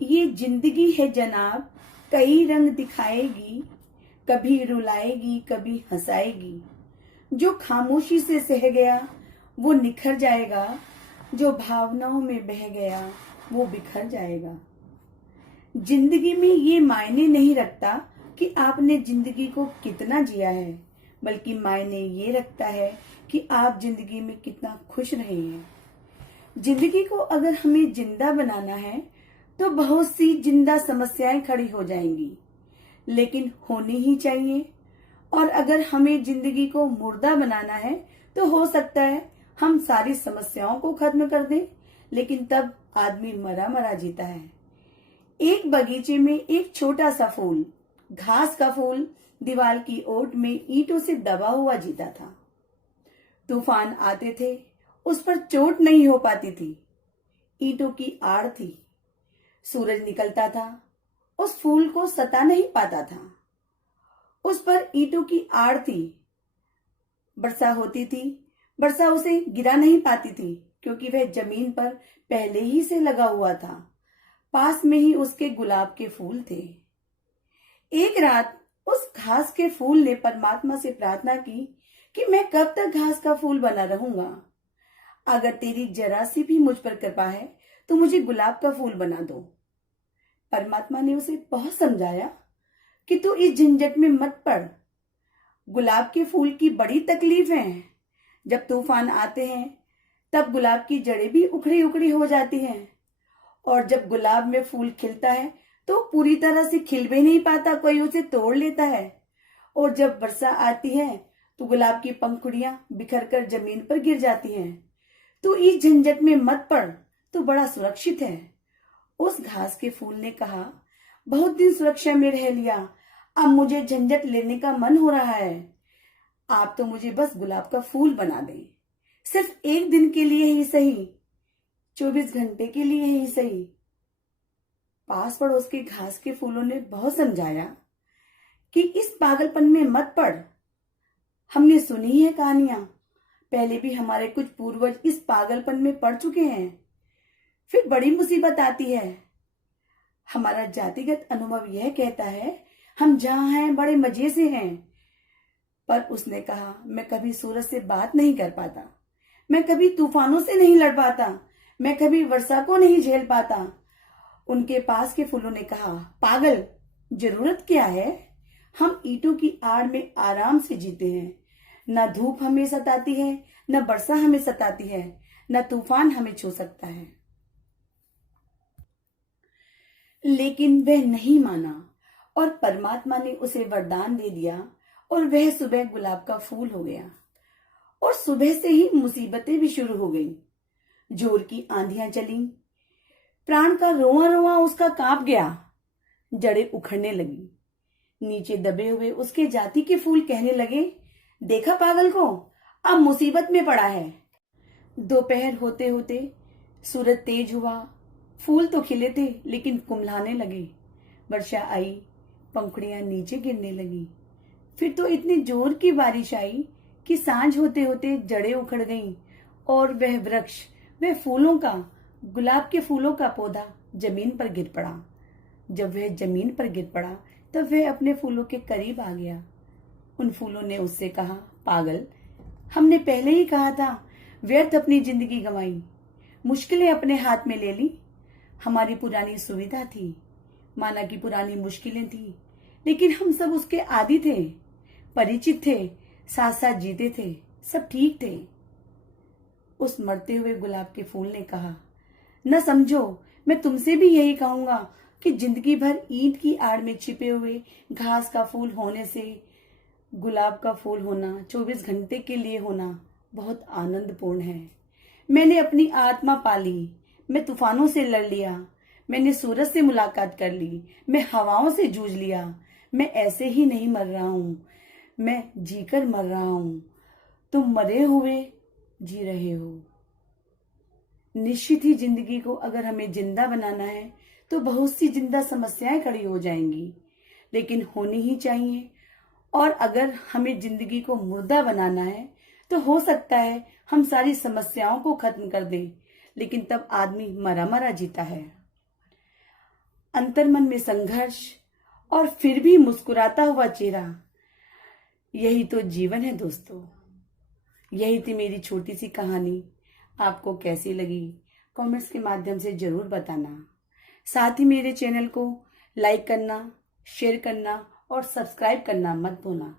ये जिंदगी है जनाब, कई रंग दिखाएगी, कभी रुलाएगी कभी हंसाएगी। जो खामोशी से सह गया वो निखर जाएगा, जो भावनाओं में बह गया वो बिखर जाएगा। जिंदगी में ये मायने नहीं रखता कि आपने जिंदगी को कितना जिया है, बल्कि मायने ये रखता है कि आप जिंदगी में कितना खुश रहे हैं। जिंदगी को अगर हमें जिंदा बनाना है तो बहुत सी जिंदा समस्याएं खड़ी हो जाएंगी, लेकिन होनी ही चाहिए। और अगर हमें जिंदगी को मुर्दा बनाना है तो हो सकता है हम सारी समस्याओं को खत्म कर दें, लेकिन तब आदमी मरा मरा जीता है। एक बगीचे में एक छोटा सा फूल, घास का फूल, दीवार की ओट में ईंटों से दबा हुआ जीता था। तूफान आते थे, उस पर चोट नहीं हो पाती थी, ईंटों की आड़ थी। सूरज निकलता था, उस फूल को सता नहीं पाता था, उस पर ईंटों की आड़ थी। वर्षा होती थी, वर्षा उसे गिरा नहीं पाती थी, क्योंकि वह जमीन पर पहले ही से लगा हुआ था। पास में ही उसके गुलाब के फूल थे। एक रात उस घास के फूल ने परमात्मा से प्रार्थना की कि मैं कब तक घास का फूल बना रहूंगा। अगर तेरी जरा सी भी मुझ पर कृपा है तो मुझे गुलाब का फूल बना दो। परमात्मा ने उसे बहुत समझाया कि तू इस झंझट में मत पड़। गुलाब के फूल की बड़ी तकलीफ है। जब तूफान आते हैं तब गुलाब की जड़ें भी उखड़ी उखड़ी हो जाती हैं, और जब गुलाब में फूल खिलता है तो पूरी तरह से खिल भी नहीं पाता, कोई उसे तोड़ लेता है। और जब वर्षा आती है तो गुलाब की पंखुड़ियां बिखर कर जमीन पर गिर जाती हैं। तू इस झंझट में मत पड़, तू बड़ा सुरक्षित है। उस घास के फूल ने कहा, बहुत दिन सुरक्षा में रह लिया, अब मुझे झंझट लेने का मन हो रहा है। आप तो मुझे बस गुलाब का फूल बना दें, सिर्फ एक दिन के लिए ही सही, 24 घंटे के लिए ही सही। पास पड़ोस के घास के फूलों ने बहुत समझाया कि इस पागलपन में मत पड़। हमने सुनी है कहानियां, पहले भी हमारे कुछ पूर्वज इस पागलपन में पड़ चुके हैं, फिर बड़ी मुसीबत आती है। हमारा जातिगत अनुभव यह कहता है हम जहां हैं बड़े मजे से हैं। पर उसने कहा, मैं कभी सूरज से बात नहीं कर पाता, मैं कभी तूफानों से नहीं लड़ पाता, मैं कभी वर्षा को नहीं झेल पाता। उनके पास के फूलों ने कहा, पागल, जरूरत क्या है, हम ईंटों की आड़ में आराम से जीते हैं। न धूप हमें सताती है, न वर्षा हमें सताती है, न तूफान हमें छू सकता है। लेकिन वह नहीं माना, और परमात्मा ने उसे वरदान दे दिया, और वह सुबह गुलाब का फूल हो गया। और सुबह से ही मुसीबतें भी शुरू हो गईं। जोर की आंधियां चली, प्राण का रोआ रोआ उसका कांप गया, जड़ें उखड़ने लगी। नीचे दबे हुए उसके जाति के फूल कहने लगे, देखा पागल को, अब मुसीबत में पड़ा है। दोपहर होते होते सूरज तेज हुआ, फूल तो खिले थे लेकिन कुम्हलाने लगे। वर्षा आई, पंखुड़ियां नीचे गिरने लगी। फिर तो इतनी जोर की बारिश आई कि सांझ होते होते जड़ें उखड़ गईं, और वह वृक्ष, वह फूलों का, गुलाब के फूलों का पौधा जमीन पर गिर पड़ा। जब वह जमीन पर गिर पड़ा तब वह अपने फूलों के करीब आ गया। उन फूलों ने उससे कहा, पागल, हमने पहले ही कहा था, व्यर्थ अपनी जिंदगी गंवाई, मुश्किलें अपने हाथ में ले ली। हमारी पुरानी सुविधा थी, माना कि पुरानी मुश्किलें थी, लेकिन हम सब उसके आदी थे, परिचित थे, साथ साथ जीते थे, सब ठीक थे। उस मरते हुए गुलाब के फूल ने कहा, न समझो, मैं तुमसे भी यही कहूंगा कि जिंदगी भर ईंट की आड़ में छिपे हुए घास का फूल होने से गुलाब का फूल होना, 24 घंटे के लिए होना, बहुत आनंदपूर्ण है। मैंने अपनी आत्मा पाली, मैं तूफानों से लड़ लिया, मैंने सूरज से मुलाकात कर ली, मैं हवाओं से जूझ लिया। मैं ऐसे ही नहीं मर रहा हूं, मैं जीकर मर रहा हूं। तुम मरे हुए जी रहे हो। निश्चित ही जिंदगी को अगर हमें जिंदा बनाना है तो बहुत सी जिंदा समस्याएं खड़ी हो जाएंगी, लेकिन होनी ही चाहिए। और अगर हमें जिंदगी को मुर्दा बनाना है तो हो सकता है हम सारी समस्याओं को खत्म कर दें, लेकिन तब आदमी मरा मरा जीता है। अंतर्मन में संघर्ष और फिर भी मुस्कुराता हुआ चेहरा, यही तो जीवन है दोस्तों। यही थी मेरी छोटी सी कहानी। आपको कैसी लगी कमेंट्स के माध्यम से जरूर बताना। साथ ही मेरे चैनल को लाइक करना, शेयर करना और सब्सक्राइब करना मत भूलना।